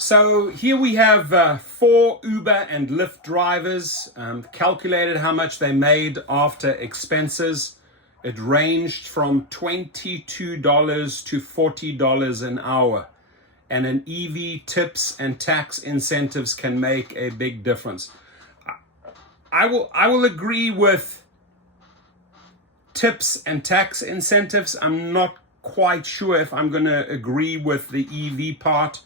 So here we have 4 Uber and Lyft drivers, calculated how much they made after expenses. It ranged from $22 to $40 an hour. And an EV tips and tax incentives can make a big difference. I will agree with tips and tax incentives. I'm not quite sure if I'm going to agree with the EV part.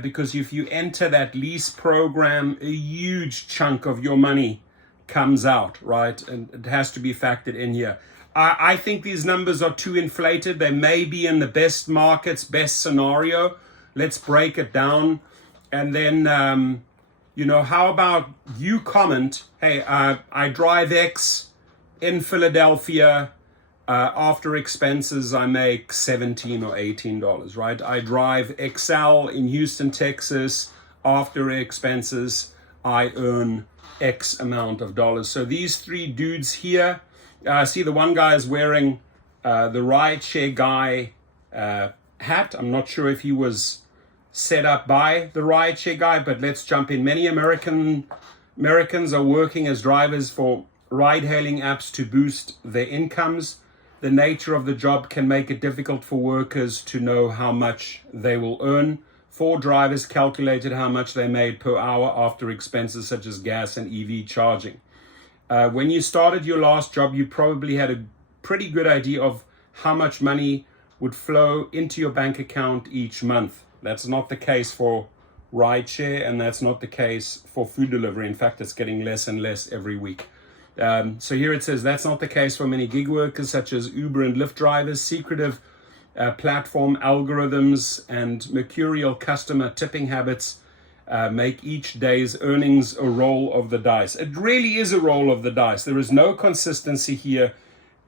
Because if you enter that lease program, a huge chunk of your money comes out, right? And it has to be factored in here. I think these numbers are too inflated. They may be in the best markets, best scenario. Let's break it down. And then, how about you comment, hey, I drive X in Philadelphia. After expenses, I make $17 or $18, right? I drive XL in Houston, Texas. After expenses, I earn X amount of dollars. So these 3 dudes here, I see the one guy is wearing the Rideshare guy hat. I'm not sure if he was set up by the Rideshare guy, but let's jump in. Many Americans are working as drivers for ride-hailing apps to boost their incomes. The nature of the job can make it difficult for workers to know how much they will earn. 4 drivers calculated how much they made per hour after expenses such as gas and EV charging. When you started your last job, you probably had a pretty good idea of how much money would flow into your bank account each month. That's not the case for rideshare, and that's not the case for food delivery. In fact, it's getting less and less every week. So here it says that's not the case for many gig workers such as Uber and Lyft drivers. Secretive platform algorithms and mercurial customer tipping habits make each day's earnings a roll of the dice. It really is a roll of the dice. There is no consistency here.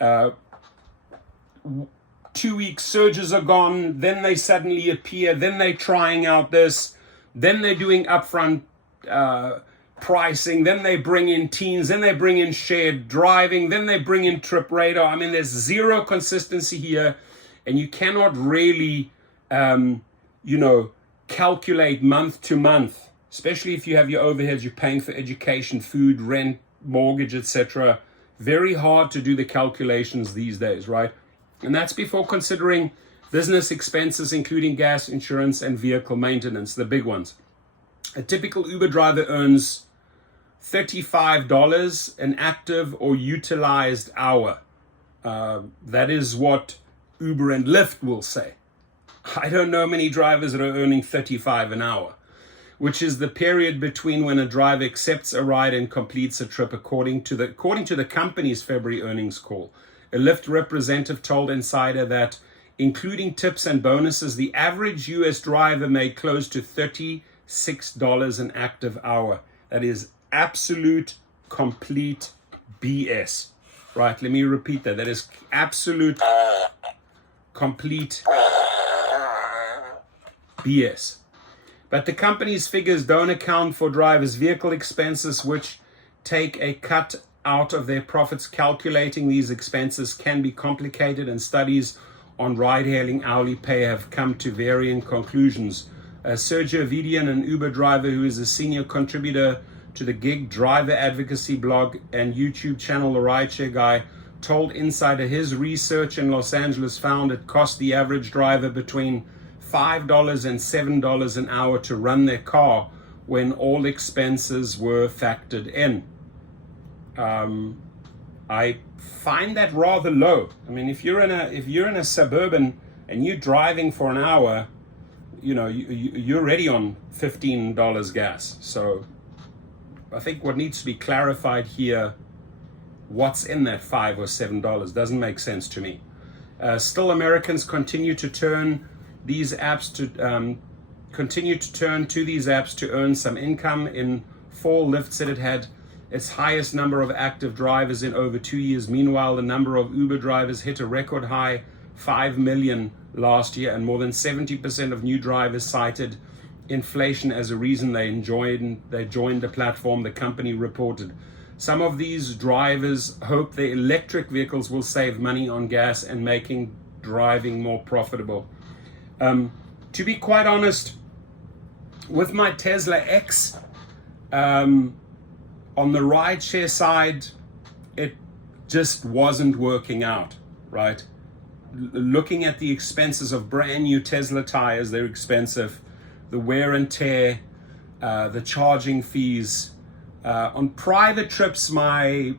2-week surges are gone, then they suddenly appear, then they're trying out this, then they're doing upfront pricing, then they bring in teens, then they bring in shared driving, then they bring in trip radar. I mean, there's zero consistency here, and you cannot really, calculate month to month, especially if you have your overheads, you're paying for education, food, rent, mortgage, etc. Very hard to do the calculations these days, right? And that's before considering business expenses, including gas, insurance, and vehicle maintenance, the big ones. A typical Uber driver earns $35 an active or utilized hour. That is what Uber and Lyft will say. I don't know many drivers that are earning $35 an hour, which is the period between when a driver accepts a ride and completes a trip, according to the company's February earnings call. A Lyft representative told Insider that, including tips and bonuses, the average U.S. driver made close to $36 an active hour. That is absolute, complete BS. Right, let me repeat that. That is absolute, complete BS. But the company's figures don't account for drivers' vehicle expenses, which take a cut out of their profits. Calculating these expenses can be complicated, and studies on ride-hailing hourly pay have come to varying conclusions. Sergio Vidian, an Uber driver who is a senior contributor to the gig driver advocacy blog and YouTube channel The Rideshare Guy, told Insider his research in Los Angeles found it cost the average driver between $5 and $7 an hour to run their car when all expenses were factored in. I find that rather low. I mean, if you're in a suburban and you're driving for an hour, you're already on $15 gas. So I think what needs to be clarified here, what's in that $5 or $7 doesn't make sense to me. Still, Americans continue to turn to these apps to earn some income. In fall, Lyft said it had its highest number of active drivers in over 2 years. Meanwhile, the number of Uber drivers hit a record high 5 million last year, and more than 70% of new drivers cited inflation as a reason they joined the platform, the company reported. Some of these drivers hope their electric vehicles will save money on gas and making driving more profitable. To be quite honest, With my Tesla X, on the rideshare side, it just wasn't working out, right? Looking at the expenses of brand new Tesla tires, they're expensive. The wear and tear, the charging fees. On private trips, my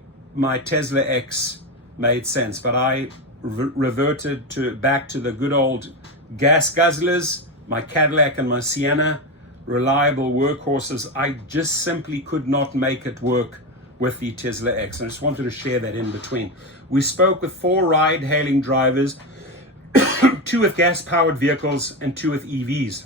Tesla X made sense, but I reverted back to the good old gas guzzlers, my Cadillac and my Sienna, reliable workhorses. I just simply could not make it work with the Tesla X. And I just wanted to share that in between. We spoke with 4 ride-hailing drivers, 2 with gas-powered vehicles and 2 with EVs,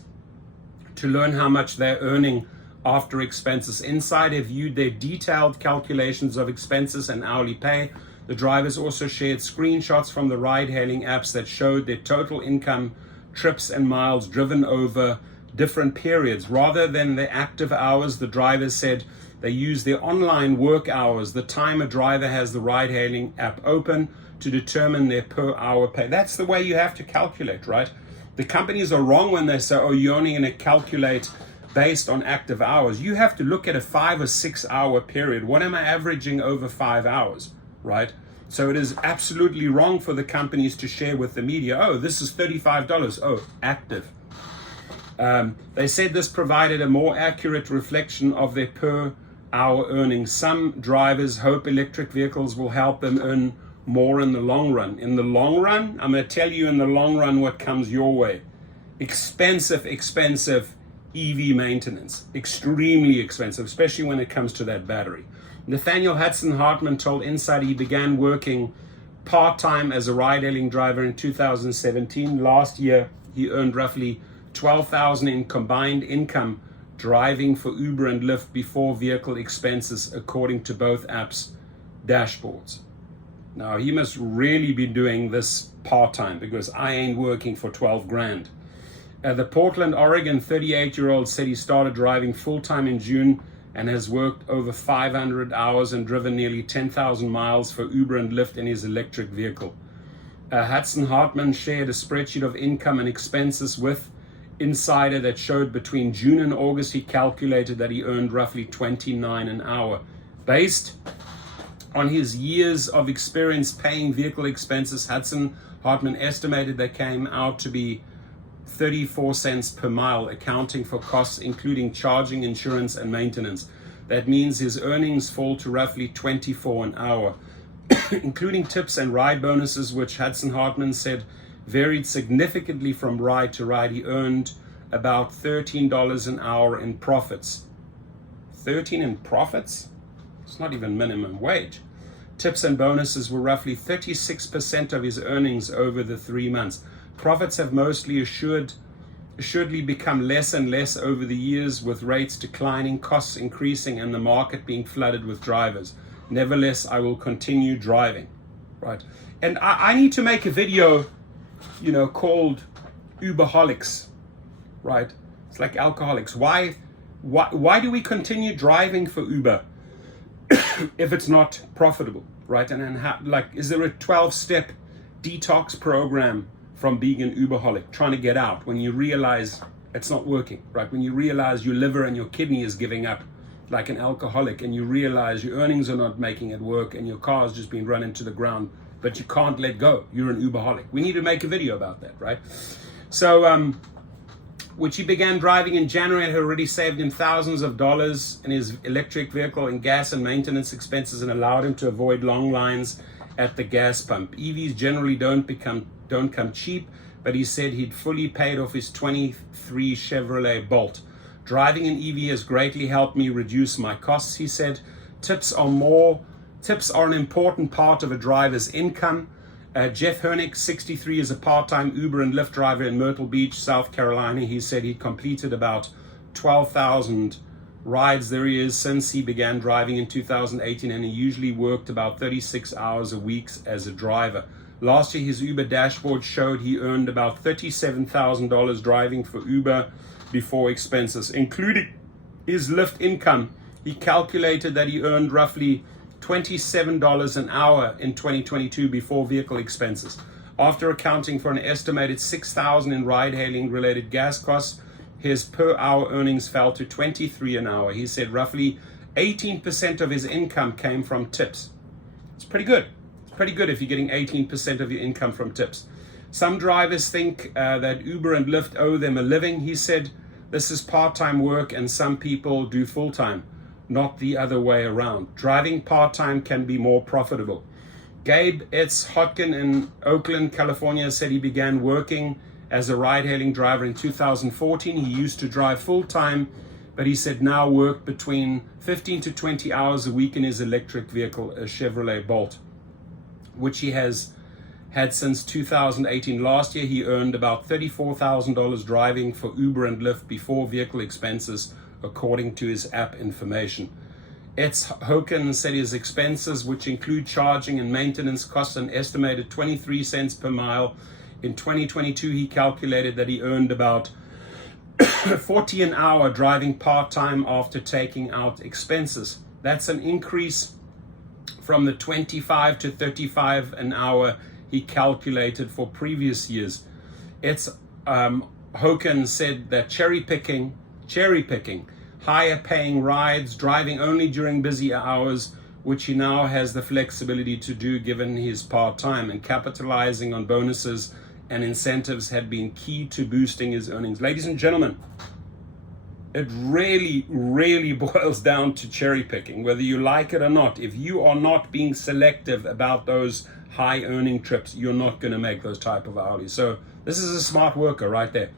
to learn how much they're earning after expenses. Inside, they viewed their detailed calculations of expenses and hourly pay. The drivers also shared screenshots from the ride-hailing apps that showed their total income, trips and miles driven over different periods. Rather than the active hours, the drivers said they use their online work hours, the time a driver has the ride-hailing app open, to determine their per hour pay. That's the way you have to calculate, right? The companies are wrong when they say, oh, you're only going to calculate based on active hours. You have to look at a 5 or 6 hour period. What am I averaging over 5 hours, right? So it is absolutely wrong for the companies to share with the media, oh, this is $35. Oh, active. They said this provided a more accurate reflection of their per hour earnings. Some drivers hope electric vehicles will help them earn more in the long run. In the long run, I'm going to tell you in the long run what comes your way. Expensive EV maintenance. Extremely expensive, especially when it comes to that battery. Nathaniel Hudson Hartman told Insider he began working part-time as a ride-hailing driver in 2017. Last year, he earned roughly $12,000 in combined income driving for Uber and Lyft before vehicle expenses, according to both apps' dashboards. Now, he must really be doing this part-time, because I ain't working for 12 grand. The Portland, Oregon 38-year-old said he started driving full-time in June and has worked over 500 hours and driven nearly 10,000 miles for Uber and Lyft in his electric vehicle. Hudson Hartman shared a spreadsheet of income and expenses with Insider that showed between June and August he calculated that he earned roughly $29 an hour. Based on his years of experience paying vehicle expenses, Hudson Hartman estimated they came out to be 34 cents per mile, accounting for costs including charging, insurance, and maintenance. That means his earnings fall to roughly $24 an hour, including tips and ride bonuses, which Hudson Hartman said varied significantly from ride to ride. He earned about $13 an hour in profits. 13 in profits? It's not even minimum wage. Tips and bonuses were roughly 36% of his earnings over the 3 months. Profits have mostly assuredly become less and less over the years, with rates declining, costs increasing, and the market being flooded with drivers. Nevertheless, I will continue driving, right? And I need to make a video, called Uberholics, right? It's like alcoholics. Why do we continue driving for Uber if it's not profitable, right? And then is there a 12-step detox program from being an Uberholic, trying to get out when you realize it's not working, right? When you realize your liver and your kidney is giving up like an alcoholic, and you realize your earnings are not making it work and your car has just been run into the ground, but you can't let go. You're an Uberholic. We need to make a video about that, right? So, which he began driving in January, and had already saved him thousands of dollars in his electric vehicle in gas and maintenance expenses, and allowed him to avoid long lines at the gas pump. EVs generally don't come cheap, but he said he'd fully paid off his 23 Chevrolet Bolt. Driving an EV has greatly helped me reduce my costs, he said. Tips are an important part of a driver's income. Jeff Hernick, 63, is a part-time Uber and Lyft driver in Myrtle Beach, South Carolina. He said he completed about 12,000 rides there he is since he began driving in 2018, and he usually worked about 36 hours a week as a driver. Last year, his Uber dashboard showed he earned about $37,000 driving for Uber before expenses. Including his Lyft income, he calculated that he earned roughly $27 an hour in 2022 before vehicle expenses. After accounting for an estimated $6,000 in ride-hailing related gas costs, his per hour earnings fell to 23 an hour. He said roughly 18% of his income came from tips. It's pretty good. It's pretty good if you're getting 18% of your income from tips. Some drivers think that Uber and Lyft owe them a living. He said this is part-time work and some people do full-time, not the other way around. Driving part-time can be more profitable. Gabe Hotkin in Oakland, California said he began working as a ride-hailing driver in 2014. He used to drive full-time, but he said now work between 15 to 20 hours a week in his electric vehicle, a Chevrolet Bolt, which he has had since 2018. Last year, he earned about $34,000 driving for Uber and Lyft before vehicle expenses, according to his app information. Hoken said his expenses, which include charging and maintenance, cost an estimated 23 cents per mile. In 2022, he calculated that he earned about 40 an hour driving part-time after taking out expenses. That's an increase from the 25 to 35 an hour he calculated for previous years. Hoken said that cherry picking, higher paying rides, driving only during busy hours, which he now has the flexibility to do given his part-time, and capitalizing on bonuses and incentives had been key to boosting his earnings. Ladies and gentlemen, it really, really boils down to cherry picking, whether you like it or not. If you are not being selective about those high earning trips, you're not going to make those type of hourly. So this is a smart worker right there.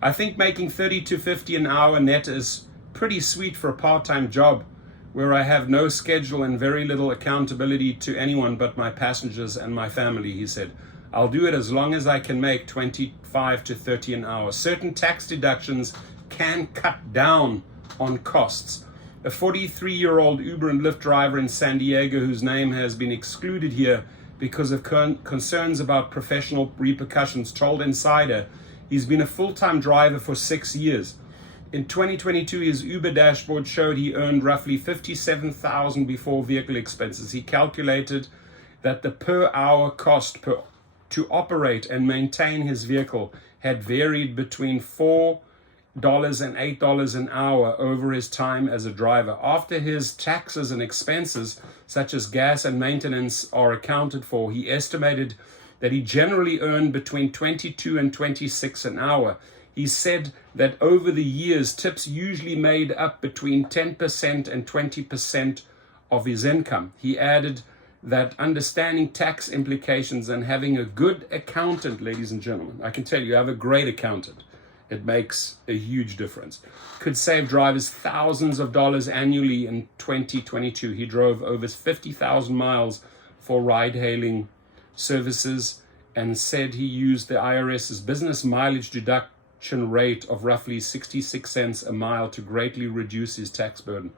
I think making 30 to 50 an hour net is pretty sweet for a part-time job where I have no schedule and very little accountability to anyone but my passengers and my family, he said. I'll do it as long as I can make 25 to 30 an hour. Certain tax deductions can cut down on costs. A 43-year-old Uber and Lyft driver in San Diego, whose name has been excluded here because of concerns about professional repercussions, told Insider he's been a full-time driver for 6 years. In 2022, his Uber dashboard showed he earned roughly $57,000 before vehicle expenses. He calculated that the per hour cost to operate and maintain his vehicle had varied between $4 and $8 an hour over his time as a driver. After his taxes and expenses, such as gas and maintenance, are accounted for, he estimated that he generally earned between 22 and 26 an hour. He said that over the years, tips usually made up between 10% and 20% of his income. He added that understanding tax implications and having a good accountant, ladies and gentlemen, I can tell you, have a great accountant. It makes a huge difference. Could save drivers thousands of dollars annually in 2022. He drove over 50,000 miles for ride-hailing services and said he used the IRS's business mileage deduction rate of roughly 66 cents a mile to greatly reduce his tax burden.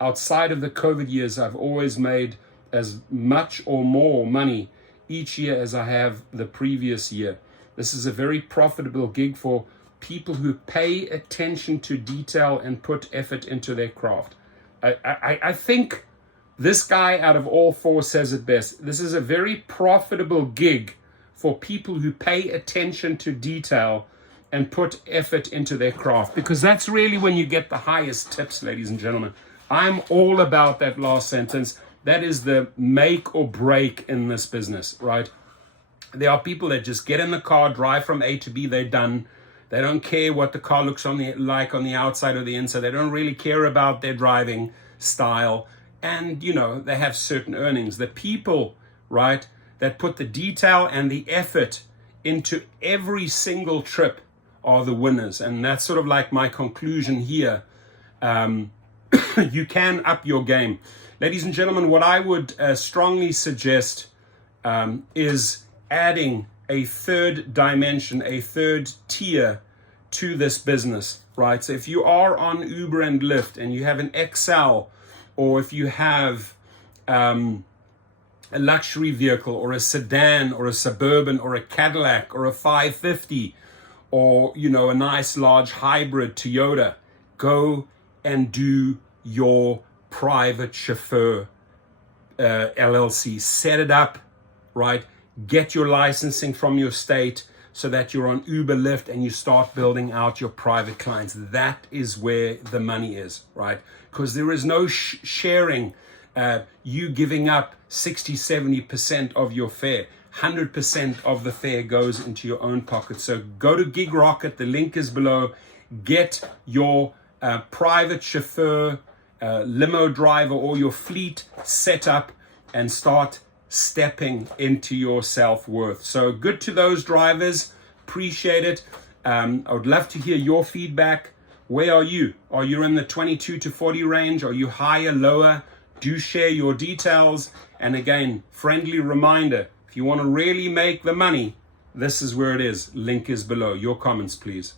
Outside of the COVID years, I've always made as much or more money each year as I have the previous year. This is a very profitable gig for people who pay attention to detail and put effort into their craft. I think this guy out of all four says it best. This is a very profitable gig for people who pay attention to detail and put effort into their craft, because that's really when you get the highest tips, ladies and gentlemen. I'm all about that last sentence. That is the make or break in this business, right? There are people that just get in the car, drive from A to B, they're done. They don't care what the car looks like on the outside or the inside. They don't really care about their driving style. And, they have certain earnings. The people, right, that put the detail and the effort into every single trip are the winners. And that's sort of like my conclusion here. You can up your game. Ladies and gentlemen, what I would strongly suggest is adding a third dimension, a third tier to this business, right? So if you are on Uber and Lyft and you have an XL, or if you have a luxury vehicle or a sedan or a Suburban or a Cadillac or a 550 or, a nice large hybrid Toyota, go and do your private chauffeur LLC. Set it up, right? Get your licensing from your state. so that you're on Uber, Lyft, and you start building out your private clients. That is where the money is, right? Because there is no sharing, you giving up 60, 70% of your fare. 100% of the fare goes into your own pocket. So go to Gig Rocket, the link is below. Get your private chauffeur, limo driver, or your fleet set up and start stepping into your self-worth. So good to those drivers. Appreciate it. I would love to hear your feedback. Where are you? Are you in the 22 to 40 range? Are you higher, lower? Do share your details. And again, friendly reminder, if you want to really make the money, this is where it is. Link is below. Your comments, please.